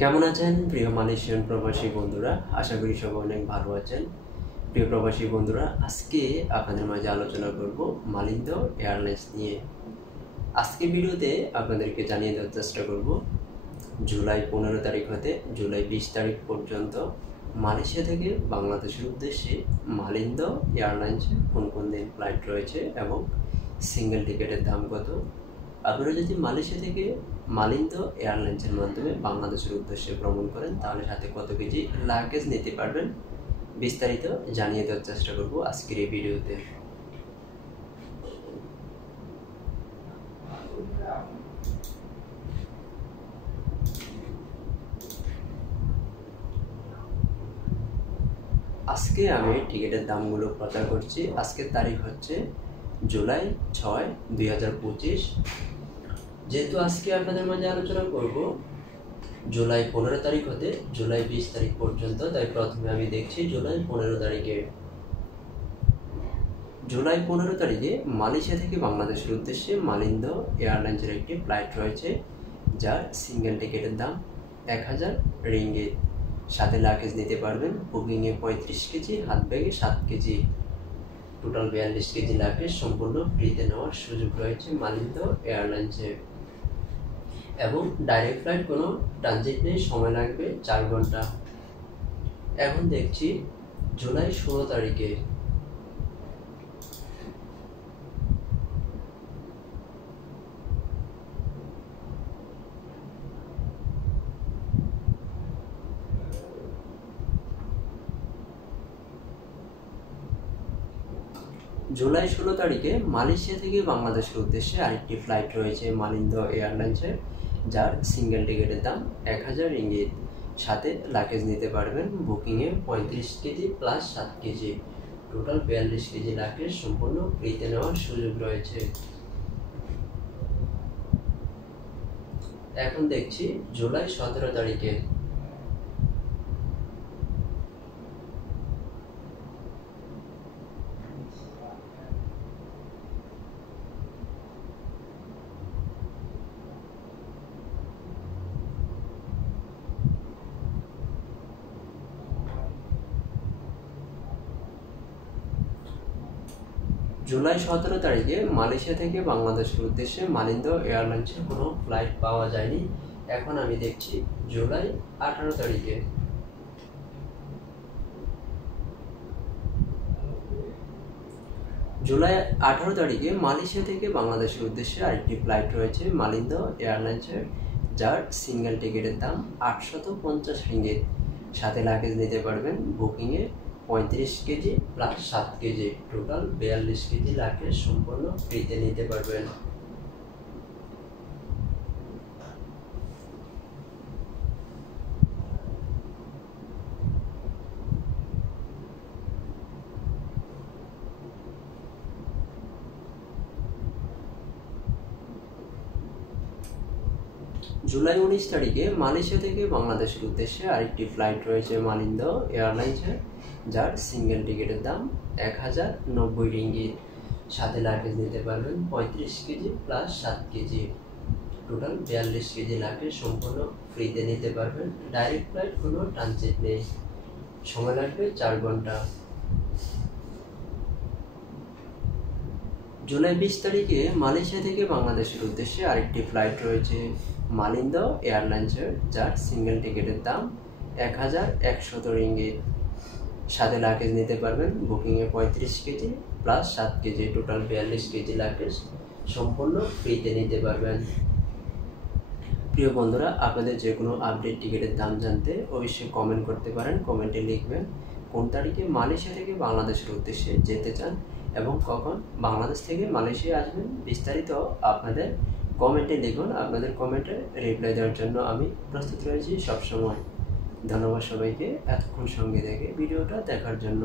কেমন আছেন প্রিয় মালয়েশিয়ান প্রবাসী বন্ধুরা? আশা করি সবাই অনেক ভালো আছেন। প্রিয় প্রবাসী বন্ধুরা, আজকে আপনাদের মাঝে আলোচনা করব মালিন্দ এয়ারলাইন্স নিয়ে। আজকে ভিডিওতে আপনাদেরকে জানিয়ে দেওয়ার চেষ্টা করব জুলাই 15 তারিখ হতে জুলাই 20 তারিখ পর্যন্ত মালয়েশিয়া থেকে বাংলাদেশের উদ্দেশ্যে মালিন্দ এয়ারলাইন্সে কোন কোন দিন ফ্লাইট রয়েছে এবং সিঙ্গেল টিকিটের দাম কত। আপনারা যদি মালয়েশিয়া থেকে মালিন্দ এয়ারলাইন্সের মাধ্যমে বাংলাদেশের উদ্দেশ্যে ভ্রমণ করেন তাহলে সাথে কত কেজি লাগেজ নিতে পারবেন বিস্তারিত জানিয়ে দেওয়ার চেষ্টা করব আজকের এই ভিডিওতে। আজকে আমি টিকিটের দামগুলো প্রচার করছি। আজকের তারিখ হচ্ছে জুলাই 6, 2025। যেহেতু আজকে আপনাদের মাঝে আলোচনা করব জুলাই 15 তারিখ হতে জুলাই 20 তারিখ পর্যন্ত, তাই প্রথমে আমি দেখছি জুলাই 15 তারিখে। জুলাই 15 তারিখে মালয়েশিয়া থেকে বাংলাদেশের উদ্দেশ্যে মালিন্দ এয়ারলাইন্সের একটি ফ্লাইট রয়েছে, যার সিঙ্গেল টিকিটের দাম 1000 রিঙ্গিত। সাথে লাগেজ নিতে পারবেন বুকিংয়ে 35 কেজি, হাত ব্যাগে 7 কেজি, টোটাল 42 কেজি লাগেজ সম্পূর্ণ ফ্রিতে নেওয়ার সুযোগ রয়েছে মালিন্দ এয়ারলাইন্সে। এবং ডাইরেক্ট ফ্লাইট, কোনো ট্রানজিট নেই, সময় লাগবে 4 ঘন্টা। এখন দেখছি জুলাই 16 তারিখে। জুলাই 16 তারিখে মালয়েশিয়া থেকে বাংলাদেশের উদ্দেশ্যে আরেকটি ফ্লাইট রয়েছে মালিন্দ এয়ারলাইন্সের, যার সিঙ্গেল টিকিটের দাম 1000 রিঙ্গিত। সাথে লাগেজ নিতে পারবেন বুকিংয়ে 35 KG plus 7 KG, total 42 KG luggage সম্পূর্ণ ফ্রিতে নেওয়ার সুযোগ রয়েছে। এখন দেখছি জুলাই 17 তারিখে। জুলাই 17 তারিখে মালয়েশিয়া থেকে বাংলাদেশের উদ্দেশ্যে মালিন্দ এয়ারলাইন্সের কোনো ফ্লাইট পাওয়া যায়নি। এখন আমি দেখছি জুলাই 18 তারিখে। জুলাই 18 তারিখে মালয়েশিয়া থেকে বাংলাদেশের উদ্দেশ্যে আরেকটি ফ্লাইট রয়েছে মালিন্দ এয়ারলাইন্সের, যার সিঙ্গেল টিকিটের দাম 850 রিঙ্গিত। সাথে লাগেজ নিতে পারবেন বুকিংয়ে 35 KG plus 7 KG, total 42 KG luggage সম্পূর্ণ ফ্রিতে নিতে পারবেন। জুলাই 19 তারিখে মালয়েশিয়া থেকে বাংলাদেশের উদ্দেশ্যে আরেকটি ফ্লাইট রয়েছে মালিন্দ এয়ারলাইন্সের, যার সিঙ্গেল টিকিটের দাম 1090 রিঙ্গিত। সাথে লাগেজ নিতে পারবেন 35 KG plus 7 KG, total 42 KG luggage সম্পূর্ণ ফ্রিতে নিতে পারবেন। ডাইরেক্ট ফ্লাইট, কোনো ট্রানজিট নেই, সময় লাগবে 4 ঘন্টা। জুলাই 20 তারিখে মালয়েশিয়া থেকে বাংলাদেশের উদ্দেশ্যে আরেকটি ফ্লাইট রয়েছে মালিন্দ এয়ারলাইন্সের, যার সিঙ্গেল টিকিটের দাম 1100 রিঙ্গিত। সাথে লাগেজ নিতে পারবেন বুকিংয়ে 35 KG plus 7 KG, total 42 KG luggage সম্পূর্ণ ফ্রিতে নিতে পারবেন। প্রিয় বন্ধুরা, আপনাদের যে কোনো আপডেট টিকিটের দাম জানতে অবশ্যই কমেন্ট করতে পারেন। কমেন্টে লিখবেন কোন তারিখে মালয়েশিয়া থেকে বাংলাদেশের উদ্দেশ্যে যেতে চান এবং কখন বাংলাদেশ থেকে মালয়েশিয়া আসবেন, বিস্তারিত আপনাদের কমেন্টে লিখুন। আপনাদের কমেন্টে রিপ্লাই দেওয়ার জন্য আমি প্রস্তুত রয়েছি সবসময়। ধন্যবাদ সবাইকে এতক্ষণ সঙ্গে থেকে ভিডিওটা দেখার জন্য।